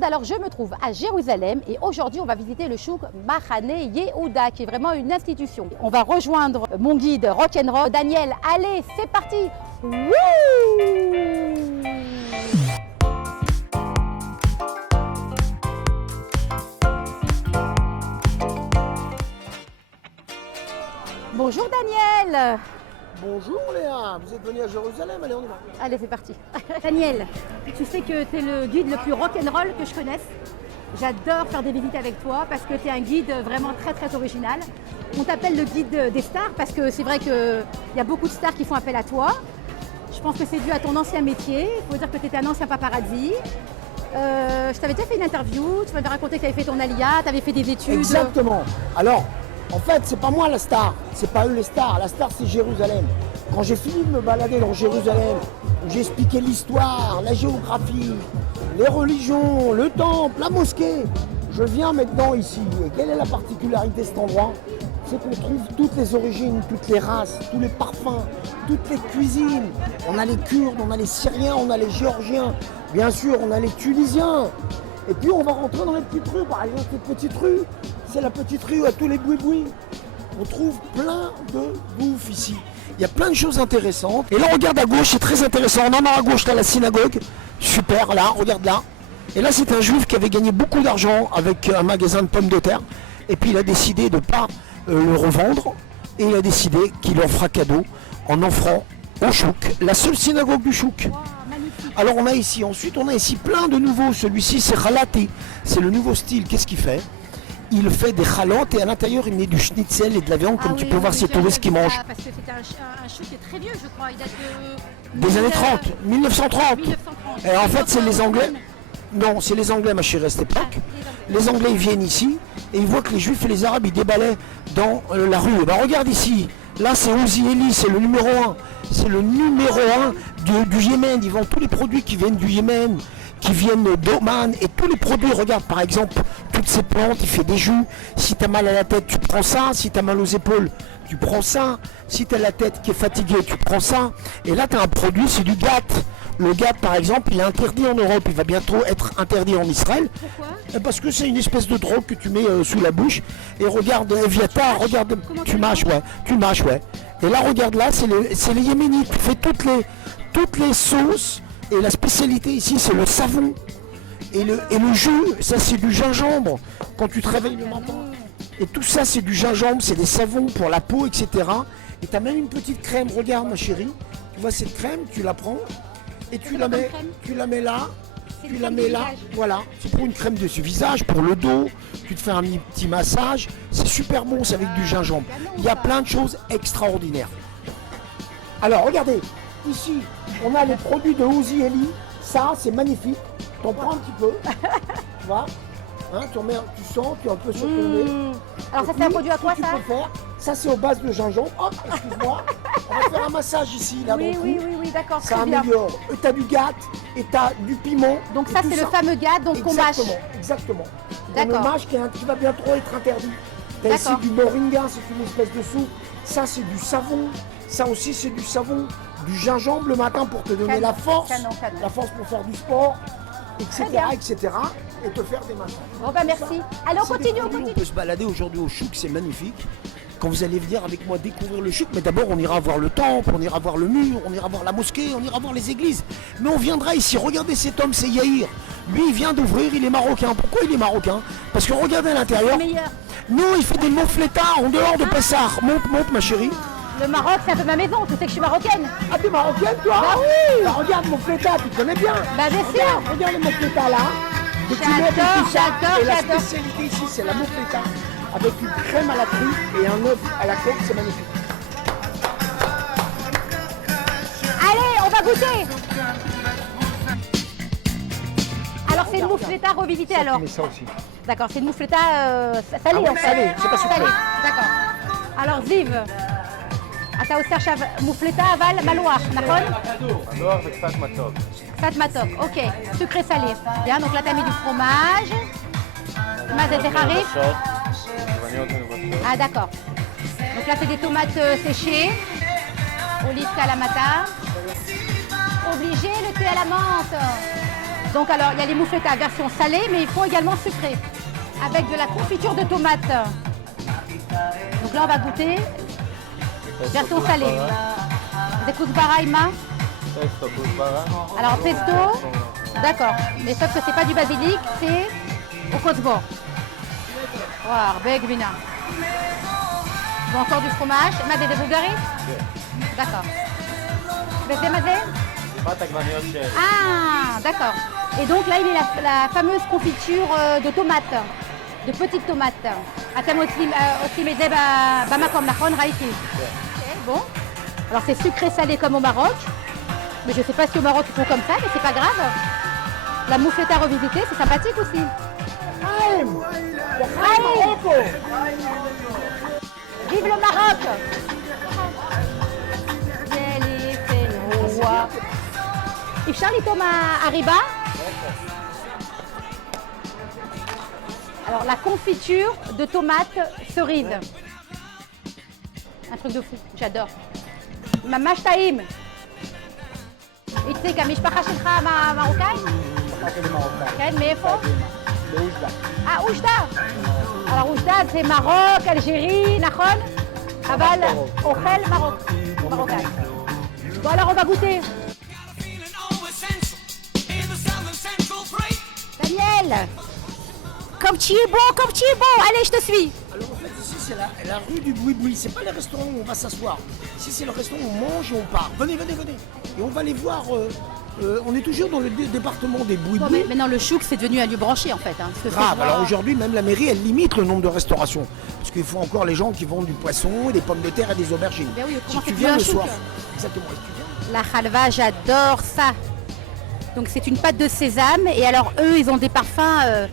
monde. Alors je me trouve à Jérusalem et aujourd'hui on va visiter le chouk Mahane Yehuda qui est vraiment une institution. On va rejoindre mon guide rock'n'roll, Daniel. Allez, c'est parti. Wouh! Bonjour Daniel. Bonjour Léa, vous êtes venu à Jérusalem, allez on y va. Allez, c'est parti. Daniel, tu sais que tu es le guide le plus rock'n'roll que je connaisse. J'adore faire des visites avec toi parce que tu es un guide vraiment très original. On t'appelle le guide des stars parce que c'est vrai qu'il y a beaucoup de stars qui font appel à toi. Je pense que c'est dû à ton ancien métier. Il faut dire que tu étais un ancien paparazzi. Je t'avais déjà fait une interview, tu m'avais raconté que tu avais fait ton alia, tu avais fait des études. Exactement. Alors, en fait, c'est pas moi la star, c'est pas eux les stars. La star, c'est Jérusalem. Quand j'ai fini de me balader dans Jérusalem, où j'ai expliqué l'histoire, la géographie, les religions, le temple, la mosquée, je viens maintenant ici. Et quelle est la particularité de cet endroit? C'est qu'on trouve toutes les origines, toutes les races, tous les parfums, toutes les cuisines. On a les Kurdes, on a les Syriens, on a les Géorgiens, bien sûr, on a les Tunisiens. Et puis on va rentrer dans les petites rues, par exemple cette petite rue, c'est la petite rue à tous les boui-boui. On trouve plein de bouffe ici. Il y a plein de choses intéressantes. Et là, regarde à gauche, c'est très intéressant. On en a à gauche, là, la synagogue. Super, là, regarde là. Et là, c'est un juif qui avait gagné beaucoup d'argent avec un magasin de pommes de terre. Et puis, il a décidé de ne pas le revendre. Et il a décidé qu'il en fera cadeau en offrant au chouk, la seule synagogue du chouk. Wow, magnifique. Alors, on a ici, ensuite, on a ici plein de nouveaux. Celui-ci, c'est Khalati. C'est le nouveau style. Qu'est-ce qu'il fait? Il fait des chalotes et à l'intérieur il met du schnitzel et de la viande comme tu peux voir ces touristes qui mangent. Parce que c'était un chouk qui est très vieux, je crois. Il date de... Des années 30, 1930. 1930. Et en fait c'est les Anglais. Non, c'est les Anglais ma chérie à cette époque. Les Anglais ils viennent ici et ils voient que les Juifs et les Arabes ils débalaient dans la rue. Et ben, regarde ici, là c'est Uzi Eli, c'est le numéro 1. C'est le numéro 1 du Yémen. Ils vendent tous les produits qui viennent du Yémen, qui viennent d'Oman et tous les produits. Regarde par exemple toutes ces plantes, il fait des jus. Si tu as mal à la tête, tu prends ça. Si tu as mal aux épaules, tu prends ça. Si tu as la tête qui est fatiguée, tu prends ça. Et là tu as un produit, c'est du GAT. Le GAT par exemple, il est interdit en Europe, il va bientôt être interdit en Israël. Pourquoi? Parce que c'est une espèce de drogue que tu mets sous la bouche. Et regarde Eviatar, regarde, tu mâches, ouais. Tu mâches, ouais. Et là regarde là, c'est les Yéménites qui fait toutes les sauces. Et la spécialité ici, c'est le savon. Et le jus, ça c'est du gingembre. Quand tu te réveilles le matin. Et tout ça, c'est du gingembre, c'est des savons pour la peau, etc. Et tu as même une petite crème. Regarde ma chérie. Tu vois cette crème, tu la prends. Et tu la mets là. Tu la mets là. Voilà. C'est pour une crème de ce visage, pour le dos. Tu te fais un petit massage. C'est super bon, c'est avec du gingembre. Il y a plein de choses extraordinaires. Alors, regardez. Ici, on a les produits de Uzi Eli. Ça, c'est magnifique. T'en prends un petit peu. Tu vois, hein, tu sens, tu es un peu sur ton nez. Alors ça c'est un produit à quoi tu ça? peux faire, ça c'est aux bases de gingembre. Hop, excuse-moi. On va faire un massage ici, là, dans le cou. Oui, d'accord, Ça très bien. améliore. Et t'as du gâte, et t'as du piment. Donc et ça tout c'est le fameux GAT donc qu'on mâche. Exactement. On D'accord. le mâche qui va bientôt être interdit. T'as ici D'accord. du moringa, c'est une espèce de soupe. Ça c'est du savon. Ça aussi c'est du savon. Du gingembre le matin pour te donner la force. Canon. La force pour faire du sport, etc., Très bien. etc. Et te faire des massages. Bon bah merci. Allez on continue, On peut se balader aujourd'hui au chouk, c'est magnifique. Quand vous allez venir avec moi découvrir le chouk, mais d'abord on ira voir le temple, on ira voir le mur, on ira voir la mosquée, on ira voir les églises. Mais on viendra ici, regardez cet homme, c'est Yair. Lui il vient d'ouvrir, il est marocain. Pourquoi il est marocain? Parce que regardez à l'intérieur. Meilleur. Non, il fait des moufletas en dehors de Pessah. Monte ma chérie. Le Maroc c'est un peu ma maison, tu sais que je suis marocaine. Ah, t'es marocaine toi? Bah oui. Bah, regarde mon fleta, tu connais bien. Bah bien sûr. Regarde mon fleta là. Que tu mets avec J'adore, tout ça. Et la j'adore. spécialité ici, c'est la moufleta avec une crème à la truffe et un œuf à la coque, c'est magnifique. Allez, on va goûter. Alors c'est une moufleta revisitée alors. Mais ça aussi. D'accord, c'est une moufleta salée Ah ouais, en fait. salée, c'est pas sucré. Salée, d'accord. Alors Ziv, אתה עושה עכשיו מופלטה אבל מלוח, נכון? מלוח וקצת מתוק. קצת מתוק, אוקיי. sucré salé. Bien, donc là tu as mis du fromage. מה זה, זה חריף? עגבניות מלבשות. Ah d'accord. Donc là c'est des tomates séchées. Olive kalamata. Obligé le thé à la menthe. Donc alors, il y a les moufletas version salée, mais il faut également sucré, avec de la confiture de tomate. Donc là, on va goûter version salée. Des kuzbara, Ima. Pesto, kuzbara. Alors pesto, d'accord. Mais sauf que c'est pas du basilic, c'est au kosbor. Wow, beg bina. Bon, encore du fromage. Mazé de Bulgarie. D'accord. Baiser mazé. פת עגבניות של... Ah, d'accord. Et donc là, il est la fameuse confiture de tomates, de petites tomates. אתם עושים את זה במקום, נכון? ראיתי. Bon. Alors c'est sucré salé comme au Maroc. Mais je ne sais pas si au Maroc ils font comme ça, mais c'est pas grave. La moufleta revisitée, c'est sympathique aussi. Vive le Maroc! אפשר לטעום הריבה? Alors la confiture de tomates cerises. Un truc de fou, j'adore. ממש טעים. איציק, המשפחה שלך מרוקאית? כן, מאיפה? באושדה. אושדה. alors אושדה זה מרוק, אלג'ירי, נכון? אבל אוכל מרוקאי. Bon alors on va goûter. Daniel, comme tu es bon, allez, je te suis. Alors en fait, ici, c'est la rue du boui-boui. C'est pas le restaurant où on va s'asseoir. Ici, c'est le restaurant où on mange et on part. Venez. Et on va aller voir. On est toujours dans le département des boui-boui. Bon, mais maintenant, le chouk, c'est devenu un lieu branché, en fait. Hein, parce que Grave. Alors aujourd'hui, même la mairie, elle limite le nombre de restaurations. Parce qu'il faut encore les gens qui vendent du poisson, des pommes de terre et des aubergines. Ben oui, Si comment tu c'est viens plus le un chouk soir. Exactement. Si tu viens. La halva, j'adore ça. Donc c'est une pâte de sésame et alors eux ils ont des parfums,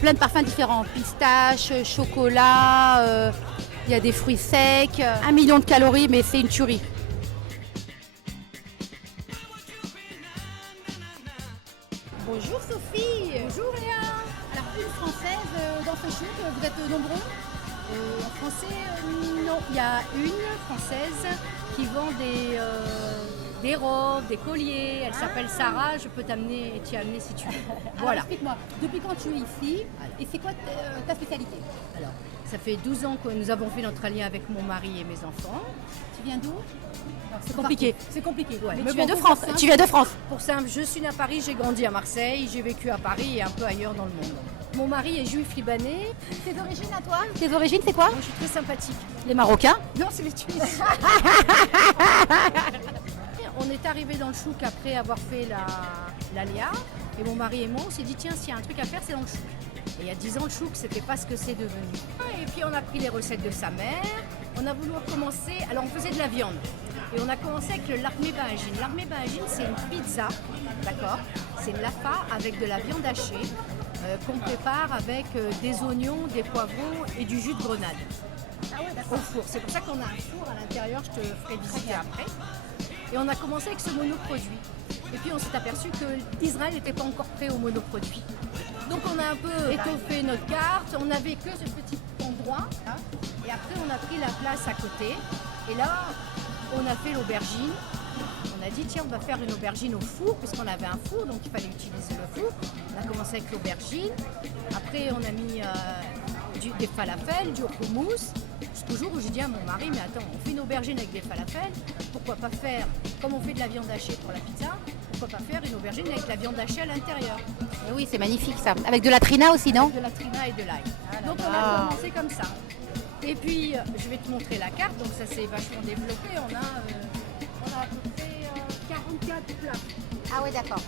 plein de parfums différents, pistache, chocolat, il y a des fruits secs, 1 million de calories mais c'est une tuerie. Bonjour Sophie. Bonjour Léa. Alors une française dans ce chouk, vous êtes nombreux? En français, non. Il y a une française qui vend des robes, des colliers. Elle s'appelle Sarah. Je peux t'y amener si tu veux. Voilà. Explique-moi, depuis quand tu es ici et c'est quoi ta spécialité? Alors, ça fait 12 ans que nous avons fait notre lien avec mon mari et mes enfants. Tu viens d'où? C'est compliqué. C'est compliqué, ouais. Mais tu bon, viens de pour France. simple- Tu viens de France. Pour simple, je suis née à Paris, j'ai grandi à Marseille, j'ai vécu à Paris et un peu ailleurs dans le monde. Mon mari est juif libanais. Tes origines à toi? Tes origines, c'est quoi? Moi, je suis très sympathique. Les Marocains? Non, c'est les Tunisiens. On est arrivé dans le chouk après avoir fait la Léa. Et mon mari et moi, on s'est dit, tiens, s'il y a un truc à faire, c'est dans le chouk. Et il y a 10 ans, le chouk, c'était pas ce que c'est devenu. Et puis, on a pris les recettes de sa mère. On a voulu commencer. Alors, on faisait de la viande. Et on a commencé avec le larmé bahagine. Larmé bahagine, c'est une pizza, d'accord? C'est une laffa avec de la viande hachée qu'on prépare avec des oignons, des poivrons et du jus de grenade. Au four. C'est pour ça qu'on a un four à l'intérieur, je te ferai visiter après. Et on a commencé avec ce monoproduit. Et puis on s'est aperçu que Israël n'était pas encore prêt au monoproduit. Donc on a un peu étoffé notre carte, on n'avait que ce petit endroit. Hein, et après on a pris la place à côté. Et là, on a fait l'aubergine. On a dit tiens, on va faire une aubergine au four, puisqu'on avait un four, donc il fallait utiliser le four. On a commencé avec l'aubergine. Après on a mis des falafels, du houmous. Jusqu'au jour où j'ai dit à mon mari, mais attends, on fait une aubergine avec des falafels, pourquoi pas faire, comme on fait de la viande hachée pour la pizza, pourquoi pas faire une aubergine avec la viande hachée à l'intérieur? Et oui, c'est magnifique ça. Avec de la trina aussi, non? De la trina et de l'ail. Donc on a commencé comme ça. Et puis, je vais te montrer la carte, donc ça s'est vachement développé. On a à peu près 44 plats Ah ouais, d'accord.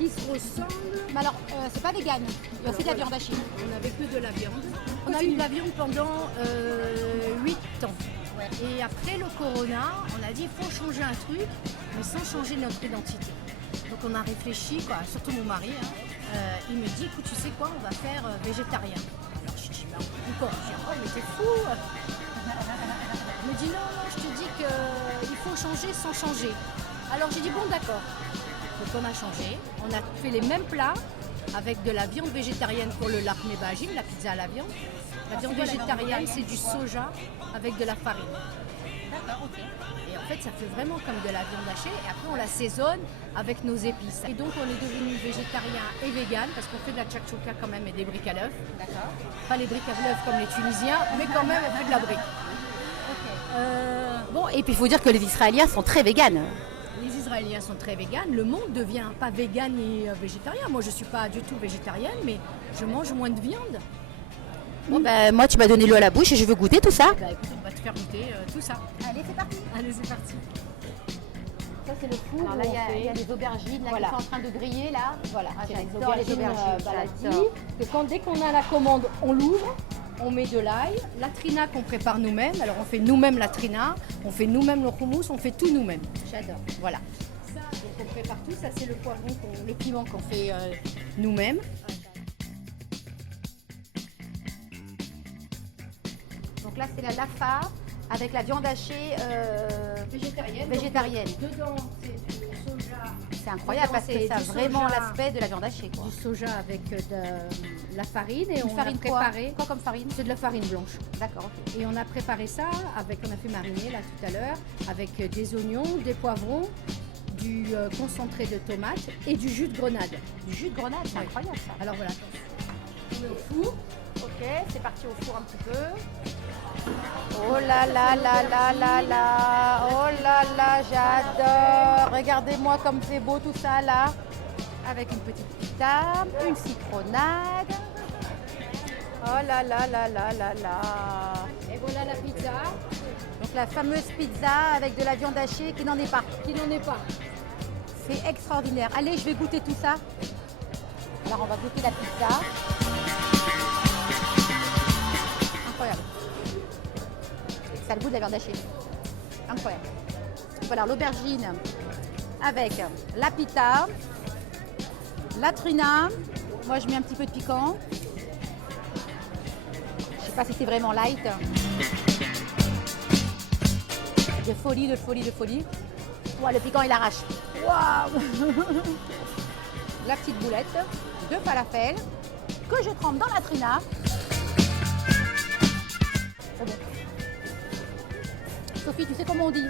qui se ressemblent. Mais alors, c'est pas vegan. Il y a aussi de la viande hachée. On n'avait que de la viande. On a eu de la viande pendant 8 ans. Et après le corona, on a dit il faut changer un truc, mais sans changer notre identité. Donc on a réfléchi, quoi, surtout mon mari. Hein. Il me dit écoute, tu sais quoi, on va faire végétarien. Alors je dis mais encore, je dis oh mais t'es fou. Il me dit non, je te dis qu'il faut changer sans changer. Alors j'ai dit bon d'accord. Donc on a changé, on a fait les mêmes plats avec de la viande végétarienne pour le larmé bahagine, la pizza à la viande. La viande végétarienne, c'est du soja avec de la farine. D'accord, ok. Et en fait, ça fait vraiment comme de la viande hachée. Et après, on l'assaisonne avec nos épices. Et donc, on est devenu végétarien et vegan parce qu'on fait de la tchakchouka quand même et des briques à l'œuf. D'accord. Pas les briques à l'œuf comme les Tunisiens, mais quand même, on fait de la brique. Bon, et puis il faut dire que les Israéliens sont très véganes. Les Israéliens sont très véganes. Le monde devient pas vegan et végétarien. Moi, je ne suis pas du tout végétarienne, mais je mange moins de viande. Bon, ben, moi, tu m'as donné l'eau à la bouche et je veux goûter tout ça. Bah, écoute, on va te faire goûter tout ça. Allez, c'est parti. Allez, c'est parti. Ça, c'est le four. Alors là, il y a des aubergines là, Voilà. qui sont en train de griller. Là. Voilà, Ah, c'est les j'adore les aubergines aubergines. baladi. j'adore. Dès qu'on a la commande, on l'ouvre, on met de l'ail, la trina qu'on prépare nous-mêmes. Alors on fait nous-mêmes la trina, on fait nous-mêmes le houmous, on fait tout nous-mêmes. J'adore. Voilà. Ça, donc on prépare tout. Ça, c'est le poivron, le piment qu'on fait nous-mêmes. Donc là, c'est la lafa avec la viande hachée végétarienne. Dedans, c'est du soja. C'est incroyable parce que ça a vraiment l'aspect de la viande hachée. Quoi. Du soja avec de la farine et Une on farine a préparé. quoi comme farine? C'est de la farine blanche. D'accord, ok. Et on a préparé ça avec, on a fait mariner là tout à l'heure, avec des oignons, des poivrons, du concentré de tomates et du jus de grenade. Du jus de grenade, c'est Ouais. incroyable ça. Alors voilà, on met au four. Ok, c'est parti au four un petit peu. Oh là là là là là là. Oh là là, j'adore. Regardez-moi comme c'est beau tout ça là. Avec une petite pita, une citronnade. Oh là là là là là là. Et voilà la pizza Donc la fameuse pizza avec de la viande hachée qui n'en est pas. qui n'en est pas. C'est extraordinaire. Allez, je vais goûter tout ça. Alors on va goûter la pizza. Incroyable. Ça a le goût de la viande hachée. Incroyable. Voilà l'aubergine avec la pita, la trina. Moi je mets un petit peu de piquant. Je sais pas si c'est vraiment light. De folie, de folie, de folie. Ouais, le piquant il arrache. Waouh. La petite boulette de falafel que je trempe dans la trina. Trop bon. Sophie, tu sais comment on dit?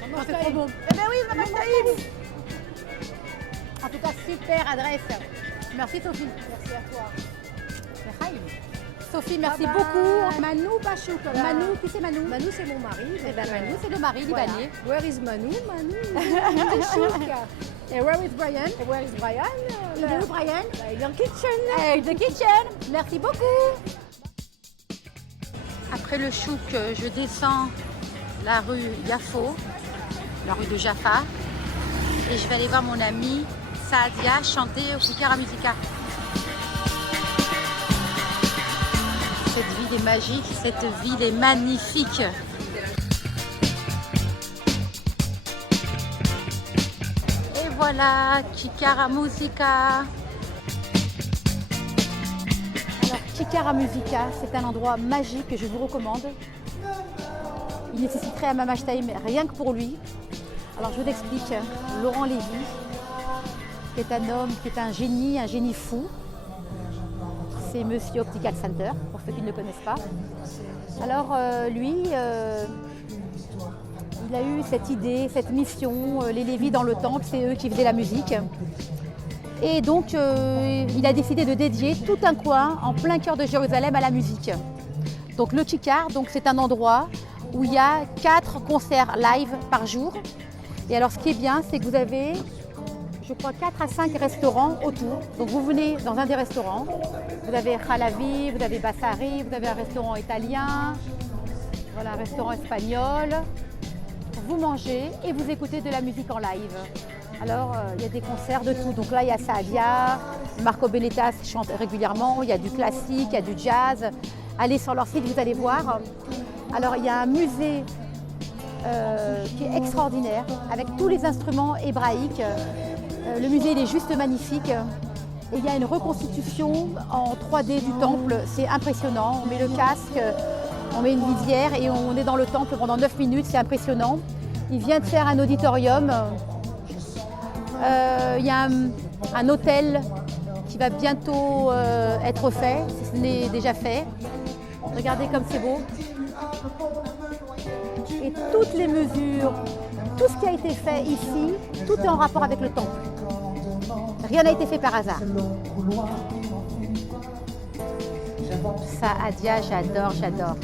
Maman, C'est trop bon. Eh bien oui, maman Taïm. En tout cas, super adresse. Merci Sophie. Merci à toi. Merci. Sophie, merci Bye bye. beaucoup. Manu Bachouk. Manu, qui c'est Manu? Manu, c'est mon mari. Eh ben, Manu, c'est le mari Voilà. libanais. Where is Manu? Manu, il est chouk. Et where is Brian? Et where is Brian? Il est où Brian? Il est en kitchen. Hey, the kitchen. Merci beaucoup. Après le chouk, je descends la rue Yafo, la rue de Jaffa, et je vais aller voir mon amie Saadia chanter au Kikara Musica. Cette ville est magique, cette ville est magnifique. Et voilà, Kikara Musica. Alors, Kikara Musica, c'est un endroit magique que je vous recommande. Il nécessiterait un Mamash Time rien que pour lui. Alors, je vous explique. Laurent Lévy, qui est un homme, qui est un génie fou. C'est Monsieur Optical Center, pour ceux qui ne le connaissent pas. Alors, lui, il a eu cette idée, cette mission, les Lévy dans le temple, c'est eux qui faisaient la musique. Et donc, il a décidé de dédier tout un coin en plein cœur de Jérusalem à la musique. Donc, le Kikar, c'est un endroit où il y a 4 concerts live par jour. Et alors, ce qui est bien, c'est que vous avez, je crois, 4 à 5 restaurants autour. Donc, vous venez dans un des restaurants. Vous avez Khalavi, vous avez Bassari, vous avez un restaurant italien, voilà, un restaurant espagnol. Vous mangez et vous écoutez de la musique en live. Alors, il y a des concerts de tout. Donc là, il y a Saadia, Marco Belletas chante régulièrement, il y a du classique, il y a du jazz. Allez sur leur site, vous allez voir. Alors, il y a un musée qui est extraordinaire, avec tous les instruments hébraïques. Le musée, il est juste magnifique. Et il y a une reconstitution en 3D du temple, c'est impressionnant. On met le casque, on met une visière et on est dans le temple pendant 9 minutes, c'est impressionnant. Il vient de faire un auditorium. Il y a un hôtel qui va bientôt être fait, si ce n'est déjà fait. Regardez comme c'est beau. Et toutes les mesures, tout ce qui a été fait ici, tout est en rapport avec le temple. Rien n'a été fait par hasard. Ça, Adia, j'adore, j'adore.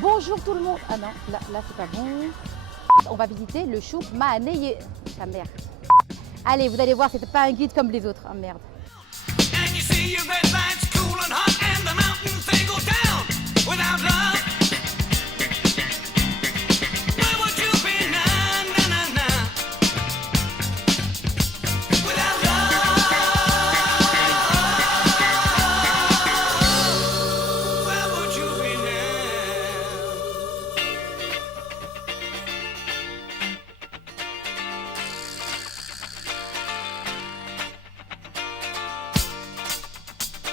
Bonjour tout le monde. Ah non, là c'est pas bon. On va visiter le chouk Mahaneye. Ah merde. Allez, vous allez voir, c'était pas un guide comme les autres. Ah merde.